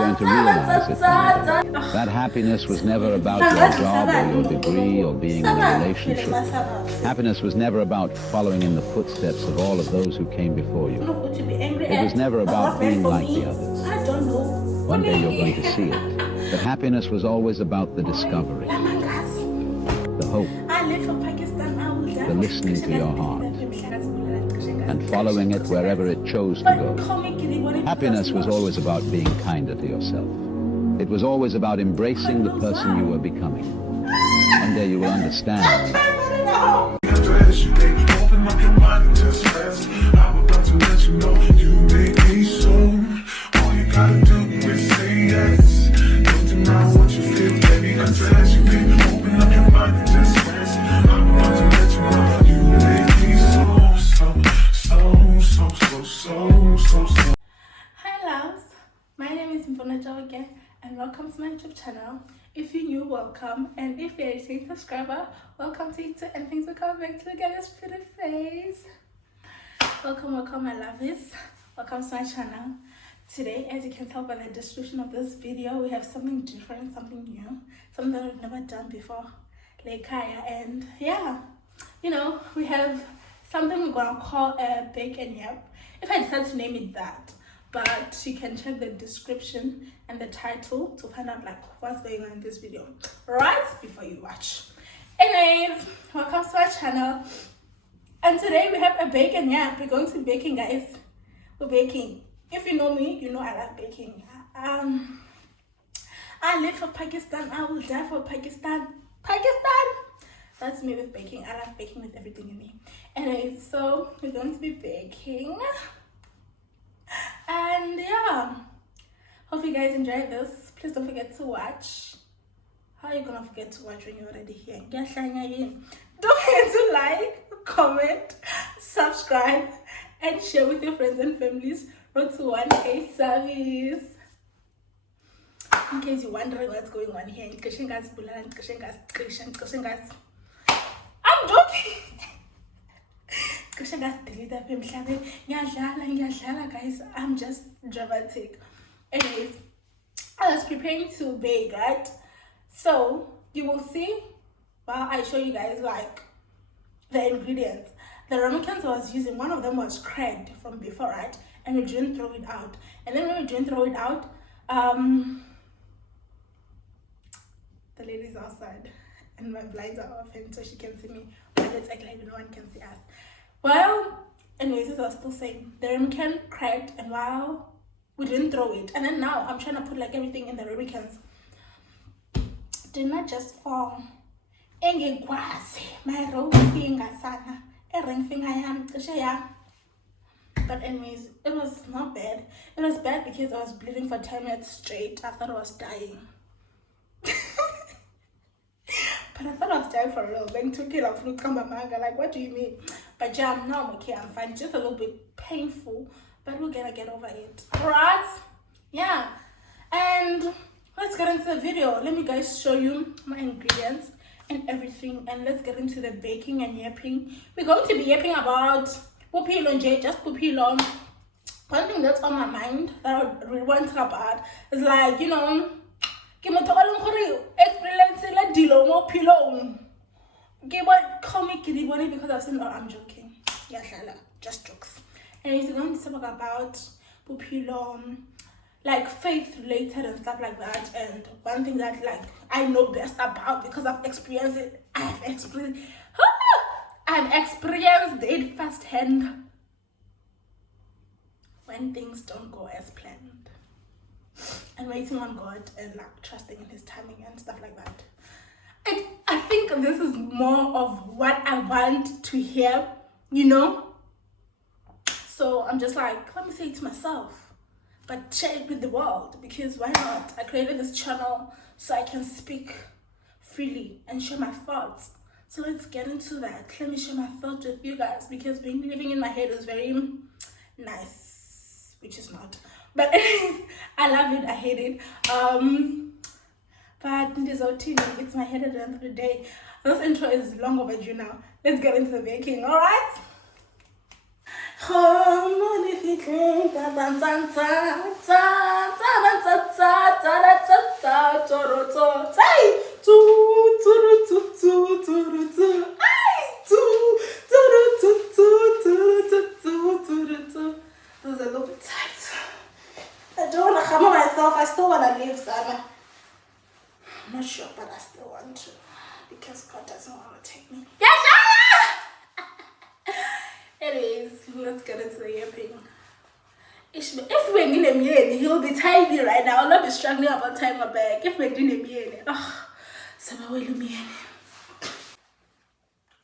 going to realize it one day. That happiness was never about your job or your degree or being in a relationship. Happiness was never about following in the footsteps of all of those who came before you. It was never about being like the others. One day you're going to see it. But happiness was always about the discovery, the hope, the listening to your heart, and following it wherever it chose to go. Happiness was always about being kinder to yourself. It was always about embracing the person you were becoming. One day you will understand. And welcome to my YouTube channel. If you're new, welcome, and if you're a returning subscriber, welcome to it, and thanks for coming back to look at this pretty face. Welcome my lovies. Welcome to my channel. Today, as you can tell by the description of this video, we have something different, something new, something that we've never done before, like Kaya. And yeah, you know, we have something we're gonna call a Bake Yap, if I decide to name it that. But you can check the description and the title to find out like what's going on in this video right before you watch. Anyways, welcome to our channel, and today we have a Bake Yap. We're going to be baking, guys. We're baking. If you know me, you know I love baking. I live for Pakistan. I will die for Pakistan. That's me with baking. I love baking with everything in me. Anyways, so we're going to be baking. And yeah, hope you guys enjoyed this. Please don't forget to watch. How are you gonna forget to watch when you're already here? Don't forget to like, comment, subscribe, and share with your friends and families. Road to 1K subbies. In case you're wondering what's going on here, I'm joking. Guys, I'm just dramatic. Anyways, I was preparing to bake, right? So you will see while I show you guys like the ingredients. The ramekins I was using, one of them was cracked from before, right? And we didn't throw it out. And then when we didn't throw it out, the lady's outside and my blinds are open so she can see me, but let's act like no one can see us. Well, anyways, as I was still saying, the ramekin cracked, and while we didn't throw it, and then now I'm trying to put like everything in the ramekins, did not just fall. My roll finger sana, a ring finger. But anyways, it was not bad. It was bad because I was bleeding for 10 minutes straight. I thought I was dying. But I thought I was dying for real. Then took it off, like, what do you mean? But yeah, now I'm okay, I'm fine. Just a little bit painful, but we're gonna get over it. Right? Yeah. And let's get into the video. Let me guys show you my ingredients and everything. And let's get into the baking and yapping. We're going to be yapping about just pupilo. One thing that's on my mind that I really want to talk about is like, you know, call me kiddie because I've seen I'm joking. Yeah, just jokes. And he's going to talk about pupilo, like faith related and stuff like that. And one thing that like I know best about because I've experienced it. I've experienced it firsthand when things don't go as planned. And waiting on God and like trusting in his timing and stuff like that. I think this is more of what I want to hear, you know. So I'm just like, let me say it to myself, but share it with the world, because why not? I created this channel so I can speak freely and share my thoughts. So let's get into that. Let me share my thoughts with you guys, because being living in my head is very nice, which is not. But anyways, I love it, I hate it. But it's my head at the end of the day. This intro is long overdue now. Let's get into the baking, alright? myself, I still want to leave Zana. I'm not sure, but I still want to. Because God doesn't want to take me. Yes, anyways, let's get into the yapping. If we're in a million, he'll be tying me right now. I'll not be struggling about tying my bag. If we're in a million,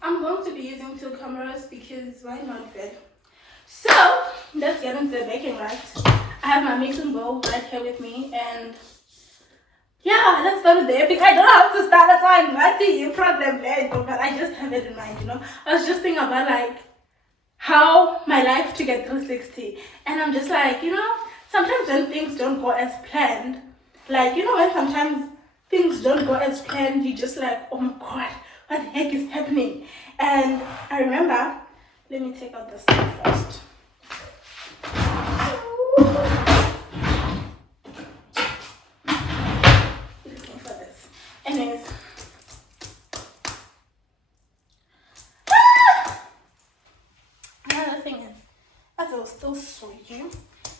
I'm going to be using 2 cameras because why not then? So let's get into the baking, right? I have my mixing bowl right here with me, and yeah, let's start with the epic. I don't have to start a time. That's the problem there, but I just have it in mind, you know. I was just thinking about like how my life to get 360, and I'm just like, you know, sometimes when things don't go as planned, like, you know, when sometimes things don't go as planned, you just like, oh my god, what the heck is happening? And I remember, let me take out the stuff first. Looking for this. Anyways. Another thing is, as I will still show you,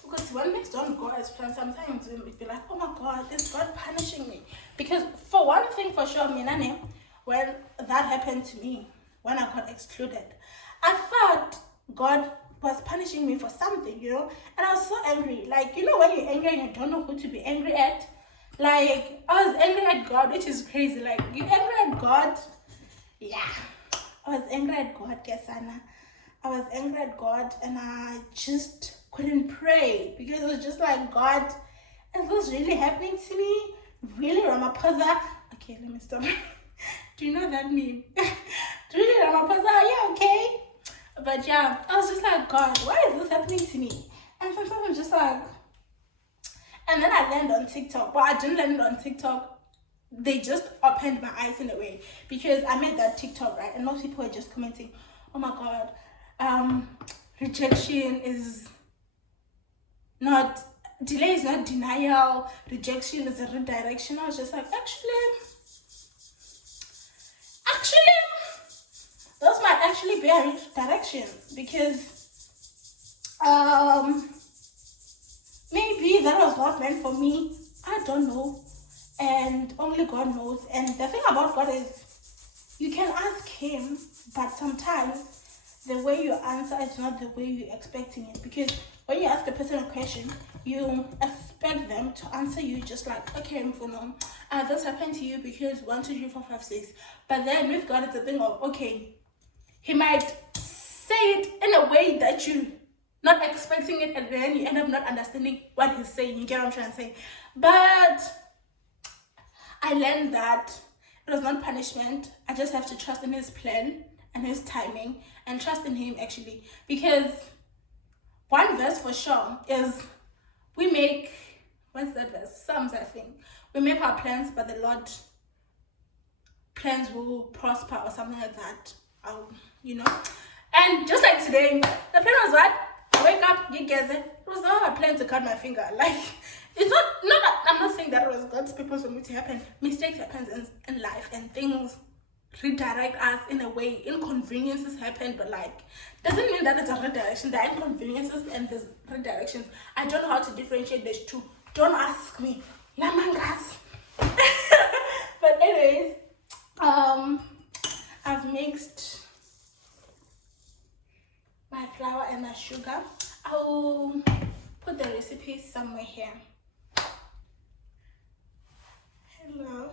because when things don't go as planned, sometimes you'll be like, oh my god, is God punishing me? Because for one thing for sure, Minane, when that happened to me, when I got excluded, I thought God was punishing me for something, you know, and I was so angry. Like, you know, when you're angry and you don't know who to be angry at, like, I was angry at God, which is crazy. Like, you're angry at God? Yeah, I was angry at God, Kesana. I was angry at God, and I just couldn't pray because it was just like, God, is this really happening to me? Really, Ramaphosa? Okay, let me stop. Do you know that meme? Really, Ramaphosa? Are you okay? But yeah, I was just like, God, why is this happening to me? And sometimes I'm just like, and then I landed on TikTok, but I didn't land on TikTok. They just opened my eyes in a way because I made that TikTok, right? And most people were just commenting, oh my God, rejection is not, delay is not denial, rejection is a redirection. I was just like, actually, those might actually be a redirection because maybe that was not meant for me. I don't know, and only God knows. And the thing about God is you can ask him, but sometimes the way you answer is not the way you're expecting it. Because when you ask a person a question, you expect them to answer you just like, okay, Mfuno, this happened to you because 1, 2, 3, 4, 5, 6. But then with God, it's a thing of, okay, he might say it in a way that you not expecting it, and then you end up not understanding what he's saying. You get what I'm trying to say? But I learned that it was not punishment. I just have to trust in his plan and his timing, and trust in him actually. Because one verse for sure is, we make, what's that verse? Psalms, I think. We make our plans, but the Lord plans will prosper or something like that. You know? And just like today, the plan was what? I wake up, get it. It was not my plan to cut my finger. Like, it's not I'm not saying that it was God's purpose for me to happen. Mistakes happen in life, and things redirect us in a way. Inconveniences happen, but like, doesn't mean that it's a redirection. There are inconveniences and there's redirections. I don't know how to differentiate these two. Don't ask me. Lamangas. But anyways, I've mixed my flour and my sugar. I'll put the recipe somewhere here. Hello.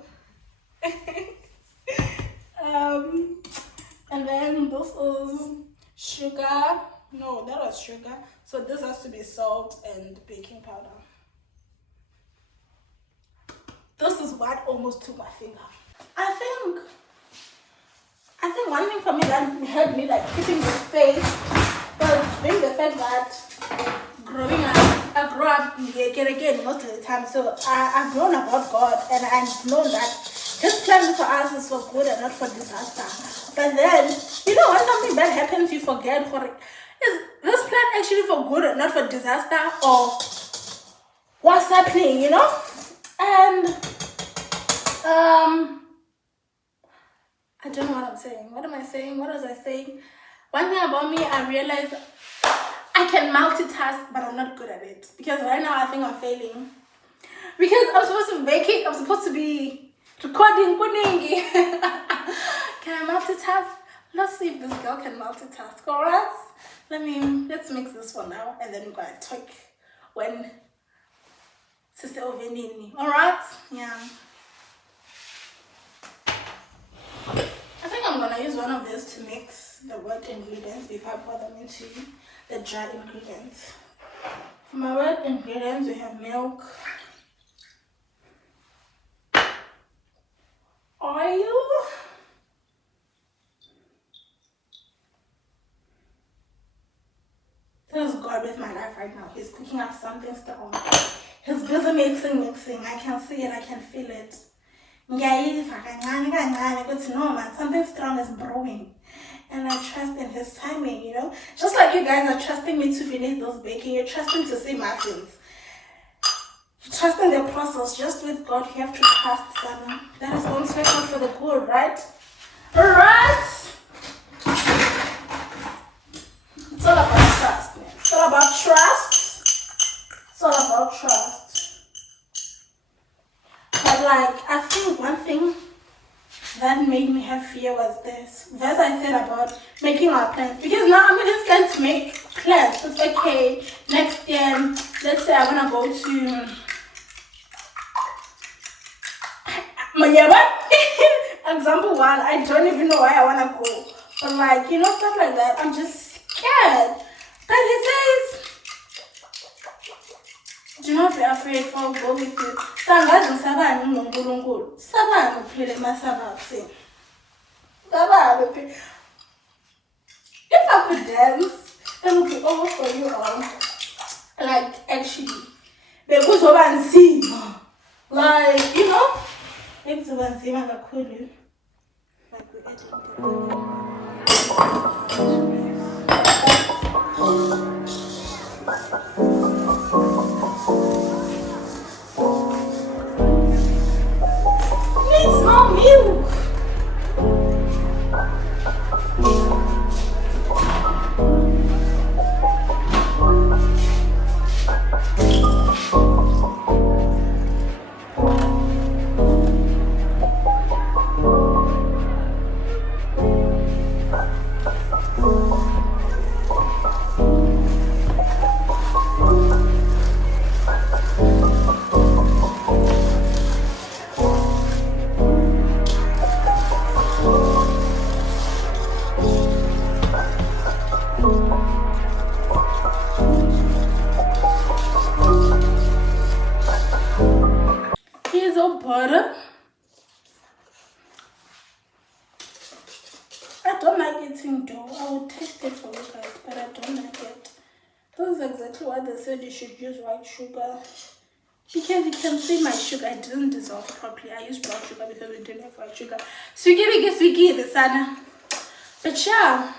And then this is sugar. No, that was sugar. So this has to be salt and baking powder. This is what almost took my finger. I think one thing for me that helped me like keeping this face was being the fact that growing up, I grew up again most of the time. So I've known about God, and I've known that his plan for us is for good and not for disaster. But then, you know, when something bad happens, you forget, is this plan actually for good and not for disaster, or what's happening, you know? And I don't know what I'm saying. What am I saying? What was I saying? One thing about me, I realized I can multitask, but I'm not good at it. Because right now I think I'm failing. Because I'm supposed to be baking, I'm supposed to be recording. Can I multitask? Let's see if this girl can multitask. Alright? Let's mix this one now and then we're gonna talk when Sister Ovenini. Alright? Yeah. I think I'm gonna use one of these to mix the wet ingredients before I pour them into the dry ingredients. For my wet ingredients, we have milk, oil, there's God with my life right now. He's cooking up something strong. He's busy mixing. I can see it, I can feel it. But no, man, something strong is brewing. And I trust in his timing, you know. Just like you guys are trusting me to finish those baking, you're trusting to see muffins. You're trusting the process. Just with God, you have to trust someone. That is going to work out for the good, right? Alright? It's all about trust, man. It's all about trust. It's all about trust. But like, I think one thing that made me have fear was this. As I said about making our plans. Because now I'm just going to make plans. It's okay. Next year, let's say I want to go to... Example one, I don't even know why I want to go. But like, you know, stuff like that. I'm just scared. But he says... Do not be afraid, for I'll go with you. If I could dance, it would be over for you all. Like, actually. Because what I'm seeing. Like, you know? It's what I'm seeing, I'm like, cool. Like, we need more milk. Here's our butter. I don't like eating dough. I will taste it for you guys, but I don't like it. This is exactly why they said you should use white sugar. Because you can see my sugar, it didn't dissolve properly. I used brown sugar because we didn't have white sugar. So we give the sana. But yeah.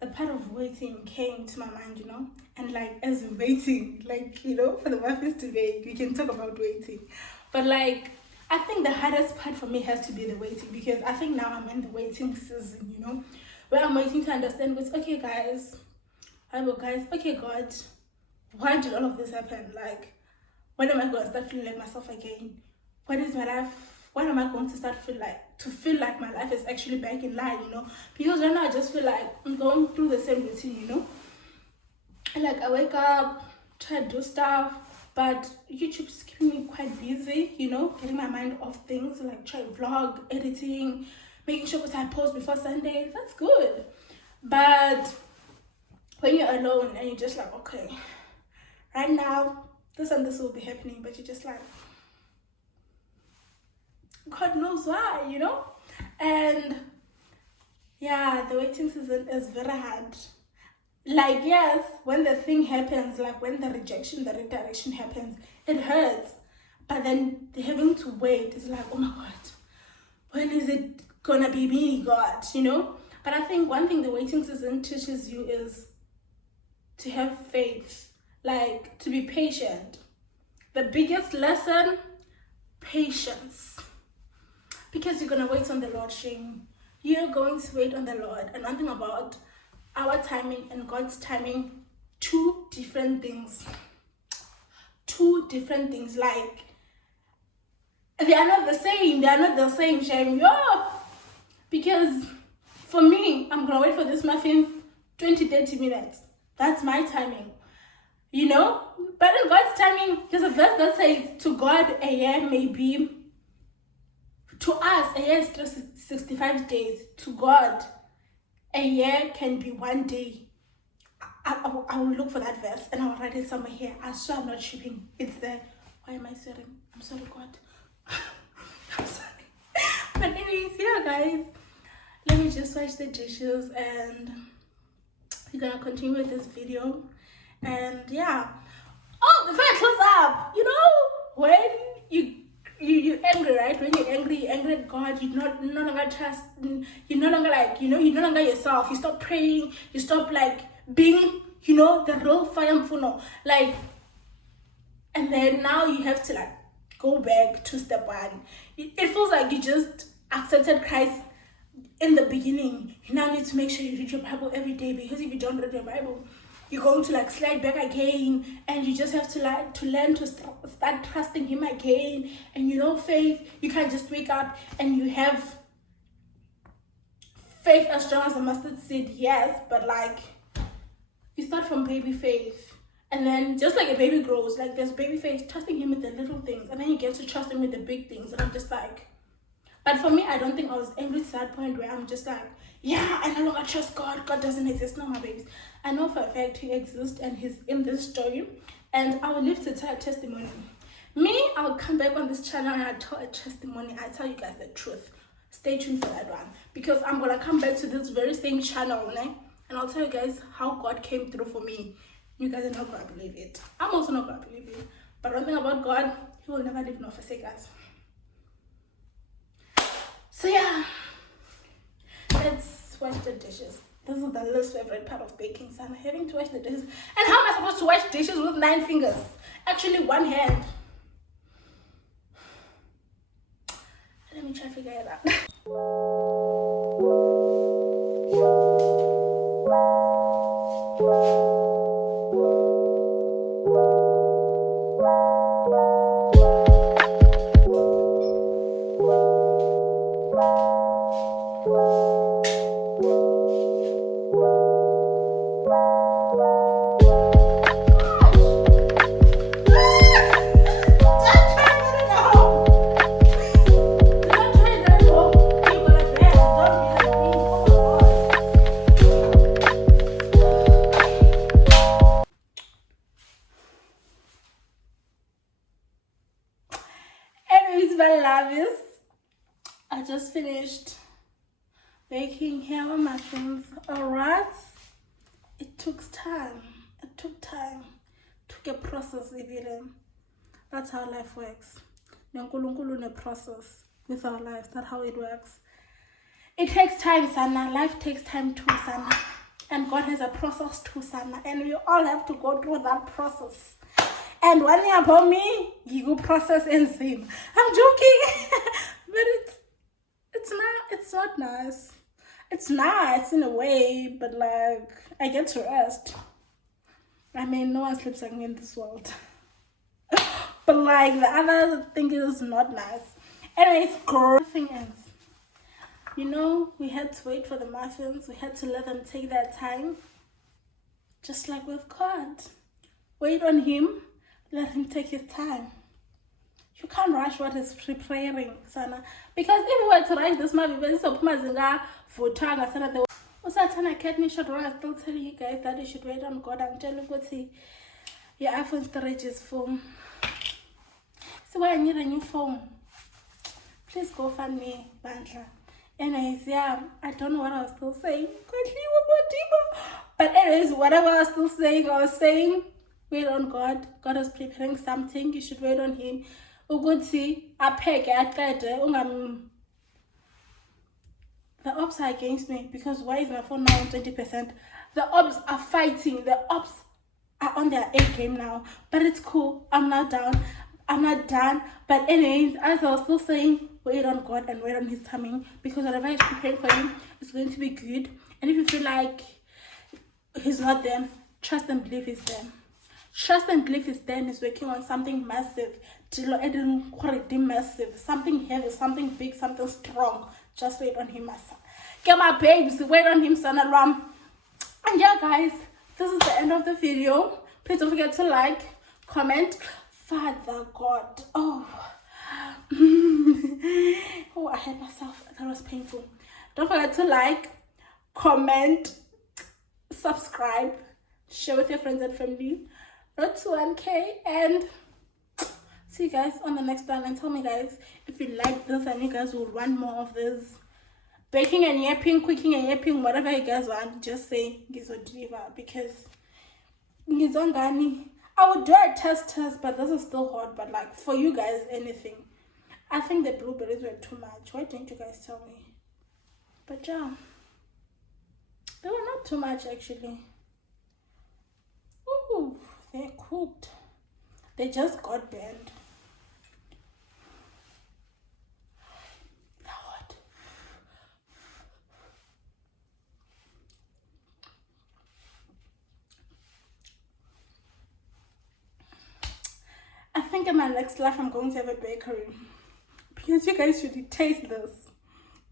the part of waiting came to my mind, you know. And like, as we're waiting, like, you know, for the muffins to bake, we can talk about waiting. But like, I think the hardest part for me has to be the waiting, because I think now I'm in the waiting season, you know, where I'm waiting to understand what's okay, guys. Okay, God, why did all of this happen? Like, when am I going to start feeling like myself again? What is my life? When am I going to start feel like my life is actually back in line, you know? Because right now I just feel like I'm going through the same routine, you know? Like, I wake up, try to do stuff, but YouTube's keeping me quite busy, you know, getting my mind off things, like try vlog, editing, making sure that I post before Sunday. That's good. But when you're alone and you're just like, okay, right now, this and this will be happening, but you're just like, God knows why, you know? And yeah, the waiting season is very hard. Like, yes, when the thing happens, like when the rejection, the redirection happens, it hurts. But then having to wait is like, oh my God, when is it gonna be me, God, you know? But I think one thing the waiting season teaches you is to have faith, like to be patient. The biggest lesson, patience. Because you're gonna wait on the Lord, Shane. You're going to wait on the Lord. And one thing about our timing and God's timing, two different things. Like, they are not the same, Shane. Yo! Because for me, I'm gonna wait for this muffin 20-30 minutes. That's my timing, you know. But in God's timing, there's a verse that says, to God a year may be, to us a year is 365 days. To God a year can be 1 day. I will look for that verse and I'll write it somewhere here. I swear I'm not shipping. It's there. Why am I swearing? I'm sorry, God. I'm sorry. But anyways, yeah, guys, let me just wash the dishes and we're gonna continue with this video. And yeah, oh, before I close up, you know, when you're angry, right? When you're angry at God, you no longer trust, you're no longer like, you know, you're no longer yourself. You stop praying, you stop like being, you know, the real fire funo, like. And then now you have to like go back to step one. It feels like you just accepted Christ in the beginning. You now need to make sure you read your Bible every day, because if you don't read your Bible, you're going to like slide back again, and you just have to like to learn to start trusting Him again. And you know, faith, you can't just wake up and you have faith as strong as a mustard seed, yes, but like you start from baby faith. And then just like a baby grows, like there's baby faith, trusting Him with the little things, and then you get to trust Him with the big things. And I'm just like, but for me, I don't think I was angry to that point where I'm just like, yeah, I no longer trust God. God doesn't exist. No, my babies. I know for a fact He exists and He's in this story. And I will live to tell a testimony. Me, I'll come back on this channel and I'll tell a testimony. I tell you guys the truth. Stay tuned for that one. Because I'm going to come back to this very same channel, né? And I'll tell you guys how God came through for me. You guys are not going to believe it. I'm also not going to believe it. But one thing about God, He will never leave nor forsake us. So yeah, let's wash the dishes. This is the least favorite part of baking, so I'm having to wash the dishes. And how am I supposed to wash dishes with 9 fingers? Actually, 1 hand. Let me try to figure it out. I just finished baking here on muffins. Alright, it took time. It took a process, even. That's how life works. Nyankulunkulu ne process with our lives. That's how it works. It takes time, Sana. Life takes time too, Sana. And God has a process too, Sana, and we all have to go through that process. And one thing about me, you go process enzima. I'm joking, but it's not nice. It's nice in a way, but like I get to rest. I mean, no one sleeps like me in this world. But like the other thing is not nice. Anyway, it's gross. Thing is, you know, we had to wait for the muffins. We had to let them take their time. Just like with God. Wait on him. Let him take his time. You can't rush what he's preparing, Sana. Because if we were to rush this movie, but it's a Pumazinga for Tanga, Sana, the Usatana Cat should I still tell you guys that you should wait on God and tell you what your iPhone storage is full. So when I need a new phone, please go find me, Bandra. Anyways, yeah, I don't know what I was still saying. But anyways, whatever I was still saying, I was saying, wait on God. God is preparing something. You should wait on him. Uguti, the ops are against me because why is my phone now on 20%? The ops are fighting. The ops are on their A game now. But it's cool. I'm not down. I'm not done. But anyways, as I was still saying, wait on God and wait on his timing, because whatever he's preparing for you is going to be good. And if you feel like he's not there, trust and believe he's there. Trust and believe he's there and he's working on something massive. Massive, something heavy, something big, something strong. Just wait on him, Masa. Get my babes, wait on him, son and ram. And yeah, guys, this is the end of the video. Please don't forget to like, comment. Father God, oh, I hurt myself. That was painful. Don't forget to like, comment, subscribe, share with your friends and family. Road to 1K, and see you guys on the next one. And tell me, guys, if you like this and you guys would want more of this baking and yapping, cooking and yapping, whatever you guys want, just say Gizo deliver, because Gizongani, I would do a test, but this is still hot. But like for you guys, anything. I think the blueberries were too much. Why didn't you guys tell me? But yeah, they were not too much actually. Ooh, they're cooked. They just got burned. Lord. I think in my next life I'm going to have a bakery, because you guys should taste this.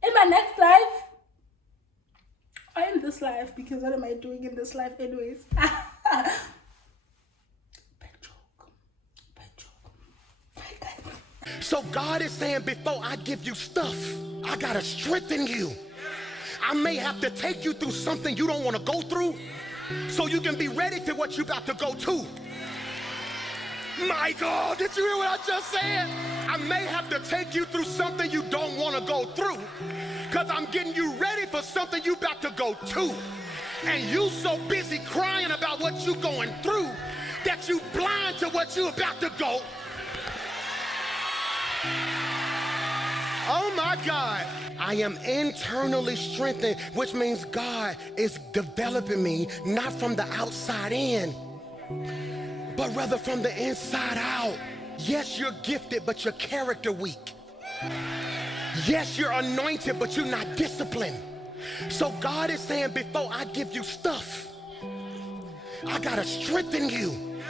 In my next life, or in this life, because what am I doing in this life anyways? So God is saying, before I give you stuff, I gotta strengthen you. I may have to take you through something you don't want to go through, so you can be ready for what you're about to go to. My God, did you hear what I just said? I may have to take you through something you don't want to go through, because I'm getting you ready for something you about to go to. And you so busy crying about what you going through that you blind to what you about to go. Oh my God. I am internally strengthened, which means God is developing me, not from the outside in, but rather from the inside out. Yes, you're gifted, but your character weak. Yes, you're anointed, but you're not disciplined. So God is saying, before I give you stuff, I gotta strengthen you.